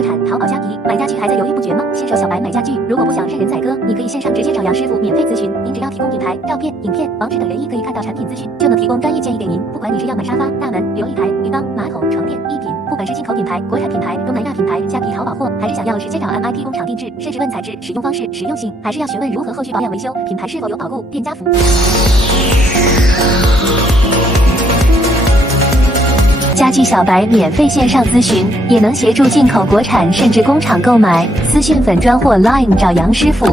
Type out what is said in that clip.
国产淘宝家皮，买家具还在犹豫不决吗？新手小白买家具，如果不想任人宰割，你可以线上直接找杨师傅免费咨询。您只要提供品牌、照片、影片、网址等人一可以看到产品资讯，就能提供专业建议给您。不管你是要买沙发、大门、琉璃台、鱼缸、马桶、床垫、一品，不管是进口品牌、国产品牌、东南亚品牌、家皮淘宝货，还是想要直接找 MIP 工厂定制，甚至问材质、使用方式、实用性，还是要询问如何后续保养维修，品牌是否有保固、店家服。家具小白免费线上咨询，也能协助进口国产甚至工厂购买。私讯粉专或 Line 找杨师傅。